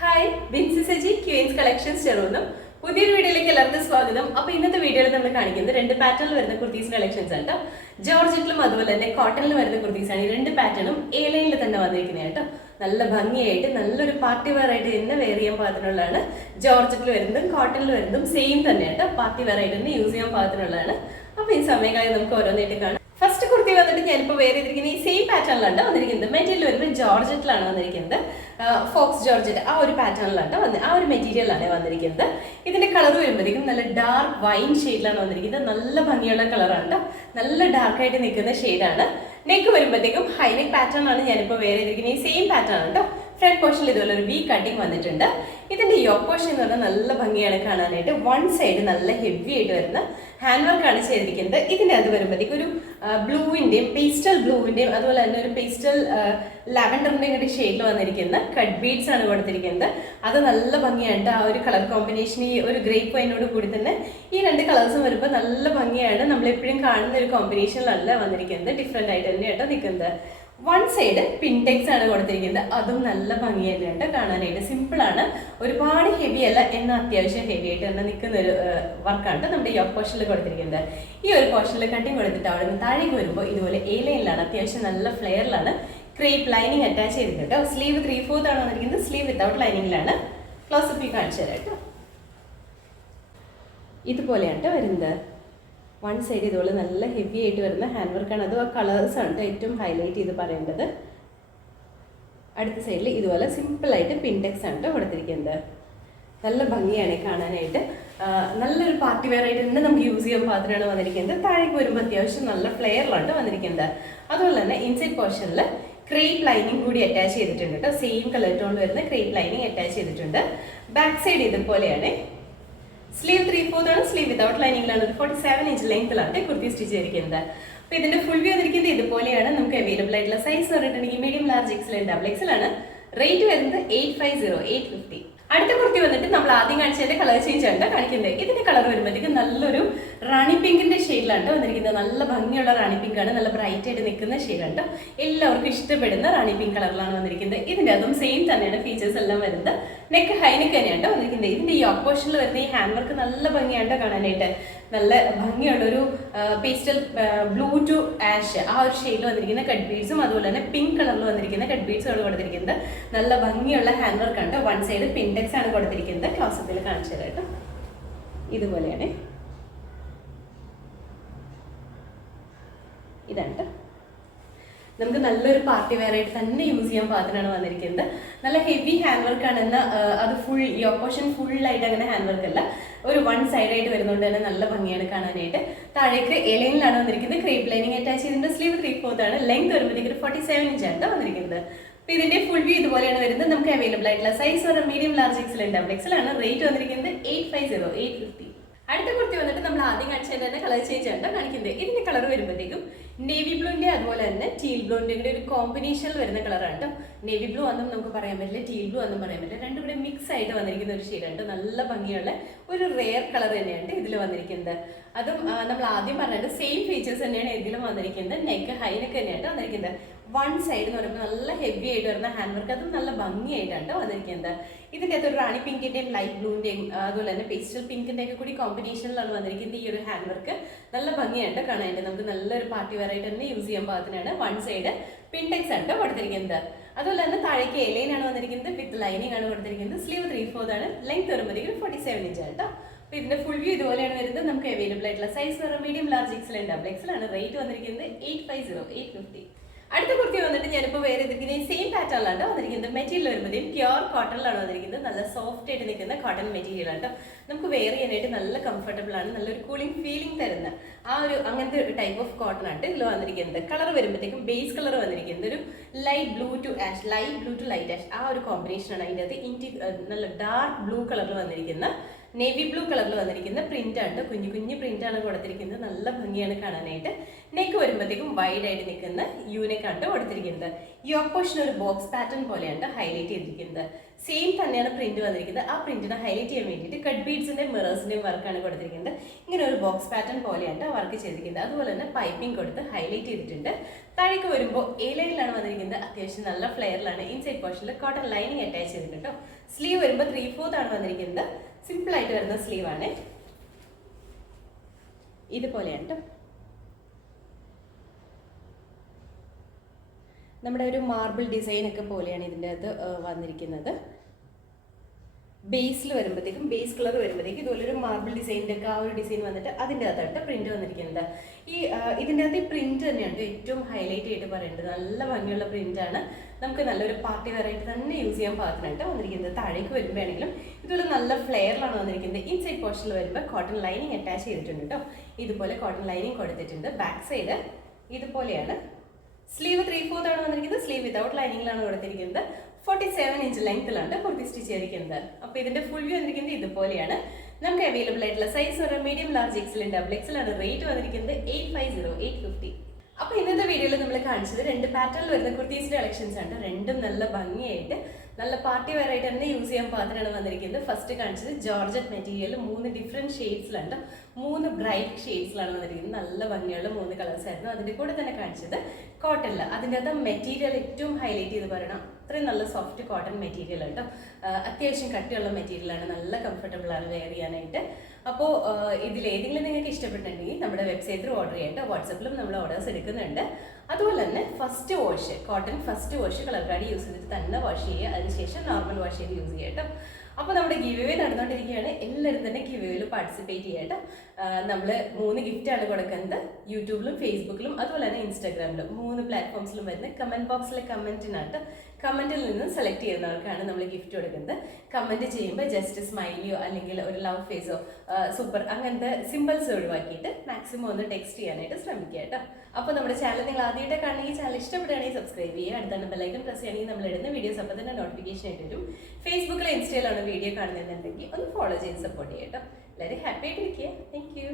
Hi, Binsi Saji ക്യൂൻസ് collections ചെറുതും പുതിയൊരു വീഡിയോയിലേക്ക് എല്ലാവർക്കും സ്വാഗതം. അപ്പോൾ ഇന്നത്തെ വീഡിയോയിൽ നമ്മൾ കാണിക്കുന്നത് രണ്ട് പാറ്റേണിൽ വരുന്ന കുർത്തീസ് കളക്ഷൻസ് ആണ് കേട്ടോ. ജോർജറ്റിലും അതുപോലെ തന്നെ കോട്ടണിൽ വരുന്ന കുർത്തീസ് ആണ്. ഈ രണ്ട് പാറ്റേണും എ ലൈനിൽ തന്നെ വന്നിരിക്കുന്നത് കേട്ടോ. നല്ല ഭംഗിയായിട്ട് നല്ലൊരു പാർട്ടി വെയർ ആയിട്ട് തന്നെ വെയർ ചെയ്യാൻ പാകത്തിനുള്ളതാണ്. ജോർജറ്റിൽ വരുന്നതും കോട്ടണിൽ വരുന്നതും സെയിം തന്നെ കേട്ടോ. പാർട്ടി വെയർ ആയിട്ട് തന്നെ യൂസ് ചെയ്യാൻ പാകത്തിനുള്ളതാണ്. അപ്പോൾ ഈ സമയങ്ങളിൽ നമുക്ക് ഓരോന്നായിട്ട് കാണാം. ഫസ്റ്റ് കുർത്തി വന്നിട്ട് ഞാനിപ്പോൾ വേറെ ചെയ്തിരിക്കുന്നത് ഈ സെയിം പാറ്റേണിലാണ് വന്നിരിക്കുന്നത്. മെറ്റീരിയൽ വരുമ്പോൾ ജോർജറ്റിലാണ് വന്നിരിക്കുന്നത്. ഫോക്സ് ജോർജറ്റ് ആ ഒരു പാറ്റേണിലാണ് ആ ഒരു മെറ്റീരിയലാണ് വന്നിരിക്കുന്നത്. ഇതിന്റെ കളർ വരുമ്പോഴത്തേക്കും നല്ല ഡാർക്ക് വൈൻ ഷെയ്ഡിലാണ് വന്നിരിക്കുന്നത്. നല്ല ഭംഗിയുള്ള കളറാണ് കേട്ടോ. നല്ല ഡാർക്കായിട്ട് നിൽക്കുന്ന ഷെയ്ഡാണ്. നെക്ക് വരുമ്പോഴത്തേക്കും ഹൈനെക്ക് പാറ്റേൺ ആണ് ഞാനിപ്പോൾ വേറെ ചെയ്തിരിക്കുന്നത്. ഈ സെയിം പാറ്റേൺ ആണ് കേട്ടോ. ഫ്രണ്ട് പോർഷനിൽ ഇതുപോലെ ഒരു വി കട്ടിങ് വന്നിട്ടുണ്ട്. ഇതിന്റെ യോക്ക് പോർഷൻ എന്ന് പറഞ്ഞാൽ നല്ല ഭംഗിയാണ് കാണാനായിട്ട്. വൺ സൈഡ് നല്ല ഹെവി ആയിട്ട് വരുന്ന ഹാൻഡ് വർക്കാണ് ചെയ്തിരിക്കുന്നത്. ഇതിൻ്റെ അത് വരുമ്പോഴത്തേക്ക് ഒരു ബ്ലൂവിൻ്റെയും പേസ്റ്റൽ ബ്ലൂവിൻ്റെയും അതുപോലെ തന്നെ ഒരു പേസ്റ്റൽ ലാവൻഡറിൻ്റെയും കൂടി ഷെയ്ഡിൽ വന്നിരിക്കുന്ന കട്ട് ബീഡ്സ് ആണ് കൊടുത്തിരിക്കുന്നത്. അത് നല്ല ഭംഗിയായിട്ട് ആ ഒരു കളർ കോമ്പിനേഷൻ ഈ ഒരു ഗ്രേപ്പ് വൈനോട് കൂടി തന്നെ ഈ രണ്ട് കളേഴ്സും വരുമ്പോൾ നല്ല ഭംഗിയാണ്. നമ്മളെപ്പോഴും കാണുന്ന ഒരു കോമ്പിനേഷനിലല്ല വന്നിരിക്കുന്നത്. ഡിഫറെൻ്റ് ആയിട്ട് തന്നെയാട്ടോ നിൽക്കുന്നത്. വൺ സൈഡ് പിൻടെക്സ് ആണ് കൊടുത്തിരിക്കുന്നത്. അതും നല്ല ഭംഗി തന്നെയുണ്ട് കാണാനായിട്ട്. സിമ്പിളാണ്, ഒരുപാട് ഹെവി അല്ല, എന്നാൽ അത്യാവശ്യം ഹെവി ആയിട്ട് തന്നെ നിൽക്കുന്ന ഒരു വർക്കാണ് നമ്മുടെ യോക്ക് പോർഷനിൽ കൊടുത്തിരിക്കുന്നത്. ഈ ഒരു പോർഷനിൽ കട്ടിങ് കൊടുത്തിട്ട് അവിടെ നിന്ന് താഴേക്ക് വരുമ്പോൾ ഇതുപോലെ എ ലൈനിലാണ്, അത്യാവശ്യം നല്ല ഫ്ലെയറിലാണ് ക്രേപ്പ് ലൈനിങ് അറ്റാച്ച് ചെയ്തിട്ട്. സ്ലീവ് 3/4 ആണ് വന്നിരിക്കുന്നത്. Sleeve without ലൈനിങ്ങിലാണ്. ക്ലോസപ്പ് കാണിച്ചു തരാം കേട്ടോ. ഇതുപോലെയാണ് വരുന്നത്. വൺ സൈഡ് ഇതുപോലെ നല്ല ഹെവി ആയിട്ട് വരുന്ന ഹാൻഡ് വർക്കാണ്. അതും ആ കളേഴ്സാണ് ഏറ്റവും ഹൈലൈറ്റ് ചെയ്ത് പറയേണ്ടത്. അടുത്ത സൈഡിൽ ഇതുപോലെ സിമ്പിളായിട്ട് പിൻടെക്സ് ആണ് കൊടുത്തിരിക്കുന്നത്. നല്ല ഭംഗിയാണ് കാണാനായിട്ട്. നല്ലൊരു പാർട്ടി വെയർ ആയിട്ട് തന്നെ നമുക്ക് യൂസ് ചെയ്യാൻ പാത്രമാണ് വന്നിരിക്കുന്നത്. താഴേക്ക് വരുമ്പോൾ അത്യാവശ്യം നല്ല ഫ്ലെയറിലാണ് വന്നിരിക്കുന്നത്. അതുപോലെ തന്നെ ഇൻസൈഡ് പോർഷനിൽ ക്രേപ്പ് ലൈനിങ് കൂടി അറ്റാച്ച് ചെയ്തിട്ടുണ്ട് കേട്ടോ. സെയിം കളർ ടോൺ വരുന്ന ക്രേപ്പ് ലൈനിങ് അറ്റാച്ച് ചെയ്തിട്ടുണ്ട്. ബാക്ക് സൈഡ് ഇതുപോലെയാണ്. സ്ലീവ് 3/4 ആണ്. സ്ലീവ് വിതൗട്ട് ലൈനിങ്ങിലാണ്. ഒരു 47 ഇഞ്ച് ലെങ്ത്തിലാണ് കുർത്തി സ്റ്റിച്ച് ചെയ്തിരിക്കുന്നത്. അപ്പോൾ ഇതിന്റെ ഫുൾ വ്യൂ വന്നിരിക്കുന്നത് ഇതുപോലെയാണ്. നമുക്ക് അവൈലബിൾ ആയിട്ടുള്ള സൈസ് പറഞ്ഞിട്ടുണ്ടെങ്കിൽ medium, large, XL, double XL ആണ്. റേറ്റ് വരുന്നത് 850. അടുത്ത കുർത്തി വന്നിട്ട് നമ്മൾ ആദ്യം കാണിച്ചതിന്റെ കളർ ചേഞ്ച് ആണ് കാണിക്കുന്നത്. ഇതിന്റെ കളർ വരുമ്പോഴത്തേക്കും നല്ലൊരു റാണി പിങ്കിന്റെ ഷെയ്ഡിലാണ് വന്നിരിക്കുന്നത്. നല്ല ഭംഗിയുള്ള റാണി പിങ്ക് ആണ്. നല്ല ബ്രൈറ്റ് ആയിട്ട് നിൽക്കുന്ന ഷെയ്ഡാണ്. എല്ലാവർക്കും ഇഷ്ടപ്പെടുന്ന റാണി പിങ്ക് കളറിലാണ് വന്നിരിക്കുന്നത്. ഇതിന്റെ അതും സെയിം തന്നെയാണ് ഫീച്ചേഴ്സ് എല്ലാം വരുന്നത്. നെക്ക് ഹൈനെക്ക് തന്നെയാണ് വന്നിരിക്കുന്നത്. ഇതിന്റെ ഈ യോക്ക് പോർഷനിൽ വരുന്ന ഈ ഹാൻഡ് വർക്ക് നല്ല ഭംഗിയാണ് കാണാനായിട്ട്. നല്ല ഭംഗിയുള്ള ഒരു പേസ്റ്റൽ ബ്ലൂ ടു ആഷ് ആ ഒരു ഷെയ്ഡിൽ വന്നിരിക്കുന്ന കട്ട് ബീഡ്സും അതുപോലെ തന്നെ പിങ്ക് കളറിൽ വന്നിരിക്കുന്ന കട്ട് ബീഡ്സും കൊടുത്തിരിക്കുന്നത്. നല്ല ഭംഗിയുള്ള ഹാൻഡ് വർക്ക് ആണ്. വൺ സൈഡ് പിൻടെക്സ് ആണ് കൊടുത്തിരിക്കുന്നത്. ക്ലോസപ്പിൽ കാണിച്ചു തരാം കേട്ടോ. ഇതുപോലെയാണ്. ഇതാണ് നമുക്ക് നല്ലൊരു പാർട്ടി വെയർ ആയിട്ട് തന്നെ യൂസ് ചെയ്യാൻ പാകത്തിനാണ് വന്നിരിക്കുന്നത്. നല്ല ഹെവി ഹാൻഡ് വർക്ക് ആണ്. എന്നാൽ അത് ഫുൾ ഈ ഓപ്പോഷൻ ഫുള്ളായിട്ട് അങ്ങനെ ഹാൻഡ് വർക്ക് അല്ല, ഒരു വൺ സൈഡ് ആയിട്ട് വരുന്നതുകൊണ്ട് തന്നെ നല്ല ഭംഗിയാണ് കാണാനായിട്ട്. താഴേക്ക് എ ലൈനിലാണ് വന്നിരിക്കുന്നത്. ക്രേപ്പ് ലൈനിങ് അറ്റാച്ച് ചെയ്തിട്ടുണ്ട്. സ്ലീവ് 3/4 ആണ്. ലെങ്ത് വരുമ്പോഴത്തേക്ക് 47 ഇഞ്ചാണ് വന്നിരിക്കുന്നത്. അപ്പോൾ ഇതിന്റെ ഫുൾ വ്യൂ ഇതുപോലെയാണ് വരുന്നത്. നമുക്ക് അവൈലബിൾ ആയിട്ടുള്ള സൈസ് പറഞ്ഞാൽ medium, large, XL, double XL ആണ്. റേറ്റ് വന്നിരിക്കുന്നത് 850. അടുത്ത കുർത്തി വന്നിട്ട് നമ്മൾ ആദ്യം കാണിച്ചത് തന്നെ കളർ ചേഞ്ച് ആണ് കാണിക്കുന്നത്. ഇതിന്റെ കളർ വരുമ്പോഴത്തേക്കും നേവി ബ്ലൂന്റെ അതുപോലെ തന്നെ ടീൽ ബ്ലൂന്റെ കൂടെ ഒരു കോമ്പിനേഷനിൽ വരുന്ന കളറാണ് കേട്ടോ. നേവി ബ്ലൂ ഒന്നും നമുക്ക് പറയാൻ പറ്റില്ല, ടീൽ ബ്ലൂ ഒന്നും പറയാൻ പറ്റില്ല. രണ്ടും കൂടെ മിക്സ് ആയിട്ട് വന്നിരിക്കുന്ന ഒരു ഷെയ്ഡാണ്. നല്ല ഭംഗിയുള്ള ഒരു റെയർ കളർ തന്നെയാണ് ഇതിൽ വന്നിരിക്കുന്നത്. അതും നമ്മൾ ആദ്യം പറഞ്ഞത് സെയിം ഫീച്ചേഴ്സ് തന്നെയാണ് ഇതിലും വന്നിരിക്കുന്നത്. നെക്ക് ഹൈനെക്ക് തന്നെയാണ് വന്നിരിക്കുന്നത്. വൺ സൈഡ് എന്ന് പറയുമ്പോൾ നല്ല ഹെവി ആയിട്ട് വരുന്ന ഹാൻഡ് വർക്ക്, അതും നല്ല ഭംഗിയായിട്ടാണ് വന്നിരിക്കുന്നത്. ഇതിൻ്റെ അകത്ത് ഒരു റാണി പിങ്കിന്റെയും ലൈറ്റ് ബ്ലൂവിന്റെയും അതുപോലെ തന്നെ പേസ്റ്റൽ പിങ്കിന്റെ ഒക്കെ കൂടി കോമ്പിനേഷനിലാണ് വന്നിരിക്കുന്നത്. ഈ ഒരു ഹാൻഡ് വർക്ക് നല്ല ഭംഗിയായിട്ട് കാണാനായിട്ട് നമുക്ക് നല്ലൊരു പാർട്ടി വെയർ ആയിട്ട് തന്നെ യൂസ് ചെയ്യാൻ പാകത്തിനാണ്. വൺ സൈഡ് പിൻടെക്സ് ആണ് കൊടുത്തിരിക്കുന്നത്. അതുപോലെ തന്നെ താഴേക്ക് എ ലൈൻ ആണ് വന്നിരിക്കുന്നത്. വിത്ത് ലൈനിങ് ആണ് കൊടുത്തിരിക്കുന്നത്. സ്ലീവ് 3/4 ആണ്. ലെങ്ത് വരുമ്പോഴത്തേക്കും 47 ഇഞ്ച് ആണ് കേട്ടോ. അപ്പോൾ ഇതിന്റെ ഫുൾ വ്യൂ ഇതുപോലെയാണ് വരുന്നത്. നമുക്ക് അവൈലബിൾ ആയിട്ടുള്ള സൈസ് പറഞ്ഞാൽ medium, large, XL, double XL ആണ്. റേറ്റ് വന്നിരിക്കുന്നത് 850. അടുത്ത കുർത്തി വന്നിട്ട് ഞാനിപ്പോൾ വേറെ ഇതിരിക്കുന്നത് സെയിം പാറ്റേണിലാണ് വന്നിരിക്കുന്നത്. മെറ്റീരിയൽ വരുമ്പോഴത്തേക്കും പ്യുവർ കോട്ടണിലാണ് വന്നിരിക്കുന്നത്. നല്ല സോഫ്റ്റ് ആയിട്ട് നിൽക്കുന്ന കോട്ടൺ മെറ്റീരിയൽ ആണ്. നമുക്ക് വെയർ ചെയ്യാനായിട്ട് നല്ല കംഫർട്ടബിൾ ആണ്. നല്ലൊരു കൂളിംഗ് ഫീലിംഗ് തരുന്ന ആ ഒരു അങ്ങനത്തെ ഒരു ടൈപ്പ് ഓഫ് കോട്ടൺ ആണ് ഇതിൽ വന്നിരിക്കുന്നത്. കളർ വരുമ്പോഴത്തേക്കും ബേസ് കളർ വന്നിരിക്കുന്നത് ഒരു light blue to ash, light blue to light ash ആ ഒരു കോമ്പിനേഷനാണ്. അതിൻ്റെ അകത്ത് നല്ല ഡാർക്ക് ബ്ലൂ കളറിൽ വന്നിരിക്കുന്ന നേവി ബ്ലൂ കളറിൽ വന്നിരിക്കുന്ന പ്രിന്റ് ആണ്. കുഞ്ഞു കുഞ്ഞു പ്രിന്റ് ആണ് കൊടുത്തിരിക്കുന്നത്. നല്ല ഭംഗിയാണ് കാണാനായിട്ട്. നെക്ക് വരുമ്പോഴത്തേക്കും വൈഡ് ആയിട്ട് നിൽക്കുന്ന യൂനെക്കാണ് കൊടുത്തിരിക്കുന്നത്. ഈ ഓപ്പോഷൻ ഒരു ബോക്സ് പാറ്റേൺ പോലെയാണ് ഹൈലൈറ്റ് ചെയ്തിരിക്കുന്നത്. സെയിം തന്നെയാണ് പ്രിന്റ് വന്നിരിക്കുന്നത്. ആ പ്രിന്റിനെ ഹൈലൈറ്റ് ചെയ്യാൻ വേണ്ടിയിട്ട് കട്ട് ബീഡ്സിന്റെ മിറേഴ്സിന്റെയും വർക്കാണ് കൊടുത്തിരിക്കുന്നത്. ഇങ്ങനെ ഒരു ബോക്സ് പാറ്റേൺ പോലെയാണ് വർക്ക് ചെയ്തിരിക്കുന്നത്. അതുപോലെ തന്നെ പൈപ്പിംഗ് കൊടുത്ത് ഹൈലൈറ്റ് ചെയ്തിട്ടുണ്ട്. താഴേക്ക് വരുമ്പോൾ എ ലൈനിലാണ് വന്നിരിക്കുന്നത്. അത്യാവശ്യം നല്ല ഫ്ലെയറിലാണ്. ഇൻസൈഡ് പോർഷനിൽ കോട്ടൺ ലൈനിങ് അറ്റാച്ച് ചെയ്തിട്ടുണ്ട് കേട്ടോ. സ്ലീവ് വരുമ്പോൾ 3/4 ആണ് വന്നിരിക്കുന്നത്. സിമ്പിൾ ആയിട്ട് വരുന്ന സ്ലീവ് ആണ്. ഇതുപോലെയാണ് കേട്ടോ. നമ്മുടെ ഒരു മാർബിൾ ഡിസൈൻ ഒക്കെ പോലെയാണ് ഇതിൻ്റെ അകത്ത് വന്നിരിക്കുന്നത്. ബേസിൽ വരുമ്പോഴത്തേക്കും, ബേസ് കളർ വരുമ്പോഴത്തേക്കും ഇതുപോലെ ഒരു മാർബിൾ ഡിസൈനിൻ്റെ ഒക്കെ ആ ഒരു ഡിസൈൻ വന്നിട്ട് അതിൻ്റെ അകത്തായിട്ട് പ്രിന്റ് വന്നിരിക്കുന്നത്. ഇതിൻ്റെ അകത്ത് ഈ പ്രിന്റ് തന്നെയാണ് ഏറ്റവും ഹൈലൈറ്റ് ആയിട്ട് പറയേണ്ടത്. നല്ല ഭംഗിയുള്ള പ്രിന്റാണ്. നമുക്ക് നല്ലൊരു പാർട്ടി വെയർ ആയിട്ട് തന്നെ യൂസ് ചെയ്യാൻ പാകത്തിനായിട്ട് വന്നിരിക്കുന്നത്. താഴേക്ക് വരുമ്പോഴാണെങ്കിലും ഇതുപോലെ നല്ല ഫ്ലെയറിലാണ് വന്നിരിക്കുന്നത്. ഇൻസൈഡ് പോർഷനിൽ വരുമ്പോൾ കോട്ടൺ ലൈനിങ് അറ്റാച്ച് ചെയ്തിട്ടുണ്ട് കേട്ടോ. ഇതുപോലെ കോട്ടൺ ലൈനിങ് കൊടുത്തിട്ടുണ്ട്. ബാക്ക് സൈഡ് ഇതുപോലെയാണ്. സ്ലീവ് 3/4 ആണ് വന്നിരിക്കുന്നത്. സ്ലീവ് വിതൗട്ട് ലൈനിങ്ങിലാണ് കൊടുത്തിരിക്കുന്നത്. 47 ഇഞ്ച് ലെങ്ത്തിലാണ് കുർത്തി സ്റ്റിച്ച് ചെയ്തിരിക്കുന്നത്. അപ്പോൾ ഇതിന്റെ ഫുൾ വ്യൂ വന്നിരിക്കുന്നത് ഇതുപോലെയാണ്. നമുക്ക് അവൈലബിൾ ആയിട്ടുള്ള സൈസ് ഒരു medium, large, XL, double XL ആണ്. റേറ്റ് വന്നിരിക്കുന്നത് 850. അപ്പോൾ ഇന്നത്തെ വീഡിയോയിൽ നമ്മൾ കാണിച്ചത് 2 പാറ്റേണിൽ വരുന്ന കുർത്തീസിന്റെ കളക്ഷൻസ് ആണ്. രണ്ടും നല്ല ഭംഗിയായിട്ട് നല്ല പാർട്ടി വെയർ ആയിട്ട് തന്നെ യൂസ് ചെയ്യാൻ പാകത്തിനാണ് വന്നിരിക്കുന്നത്. ഫസ്റ്റ് കാണിച്ചത് ജോർജറ്റ് മെറ്റീരിയൽ 3 ഡിഫറെന്റ് ഷെയ്ഡ്സിലാണ്, 3 ബ്രൈറ്റ് ഷെയ്ഡ്സിലാണ് വന്നിരിക്കുന്നത്. നല്ല ഭംഗിയുള്ള 3 കളേഴ്സ് ആയിരുന്നു. അതിന്റെ കൂടെ തന്നെ കാണിച്ചത് കോട്ടണിൽ. അതിൻ്റെ അകത്ത് മെറ്റീരിയൽ ഏറ്റവും ഹൈലൈറ്റ് ചെയ്ത് പറയണം, അത്രയും നല്ല സോഫ്റ്റ് കോട്ടൺ മെറ്റീരിയൽ കേട്ടോ. അത്യാവശ്യം കട്ടിയുള്ള മെറ്റീരിയലാണ്, നല്ല കംഫർട്ടബിൾ ആണ് വെയർ ചെയ്യാനായിട്ട്. അപ്പോൾ ഇതിലേതെങ്കിലും നിങ്ങൾക്ക് ഇഷ്ടപ്പെട്ടിട്ടുണ്ടെങ്കിൽ നമ്മുടെ വെബ്സൈറ്റിൽ ഓർഡർ ചെയ്യാം. വാട്സപ്പിലും നമ്മൾ ഓർഡേഴ്സ് എടുക്കുന്നുണ്ട്. അതുപോലെ തന്നെ first wash, cotton first wash colour card use ചെയ്തിട്ട് തന്നെ വാഷ് ചെയ്യുക. അതിനുശേഷം നോർമൽ വാഷ് ചെയ്ത് യൂസ് ചെയ്യാം കേട്ടോ. അപ്പോൾ നമ്മുടെ ഗിവ് അവേ നടന്നുകൊണ്ടിരിക്കുകയാണ്. എല്ലാവരും തന്നെ ഗിവ് അവേയിൽ പാർട്ടിസിപ്പേറ്റ് ചെയ്യാം കേട്ടോ. നമ്മൾ 3 ഗിഫ്റ്റാണ് കൊടുക്കുന്നത്. യൂട്യൂബിലും ഫേസ്ബുക്കിലും അതുപോലെ തന്നെ ഇൻസ്റ്റാഗ്രാമിലും 3 പ്ലാറ്റ്ഫോംസിലും വരുന്ന കമൻറ്റ് ബോക്സിലെ കമൻറ്റിനായിട്ട് കമൻറ്റിൽ നിന്ന് സെലക്ട് ചെയ്യുന്നവർക്കാണ് നമ്മൾ ഗിഫ്റ്റ് കൊടുക്കുന്നത്. കമൻറ്റ് ചെയ്യുമ്പോൾ ജസ്റ്റ് സ്മൈലിയോ അല്ലെങ്കിൽ ഒരു ലവ് ഫേസോ സൂപ്പർ അങ്ങനത്തെ സിമ്പിൾസ് ഒഴിവാക്കിയിട്ട് മാക്സിമം ഒന്ന് ടെക്സ്റ്റ് ചെയ്യാനായിട്ട് ശ്രമിക്കുക കേട്ടോ. അപ്പോൾ നമ്മുടെ ചാനൽ നിങ്ങൾ ആദ്യമായിട്ട് കാണണമെങ്കിൽ ചാനൽ ഇഷ്ടപ്പെടുകയാണെങ്കിൽ സബ്സ്ക്രൈബ് ചെയ്യുക. അടുത്താണ് ബെല്ലൈക്കൺ പ്രസ് ചെയ്യുകയാണെങ്കിൽ നമ്മൾ ഇടുന്ന വീഡിയോസ് അപ്പോൾ തന്നെ നോട്ടിഫിക്കേഷൻ ആയിട്ട് വരും. ഫേസ്ബുക്കിലോ ഇൻസ്റ്റയിലാണ് വീഡിയോ കാണുന്നുണ്ടെങ്കിൽ ഒന്ന് ഫോളോ ചെയ്ത് സപ്പോർട്ട് ചെയ്യാം കേട്ടോ. എല്ലാവരും ഹാപ്പി ആയിട്ടിരിക്കുക. Thank you.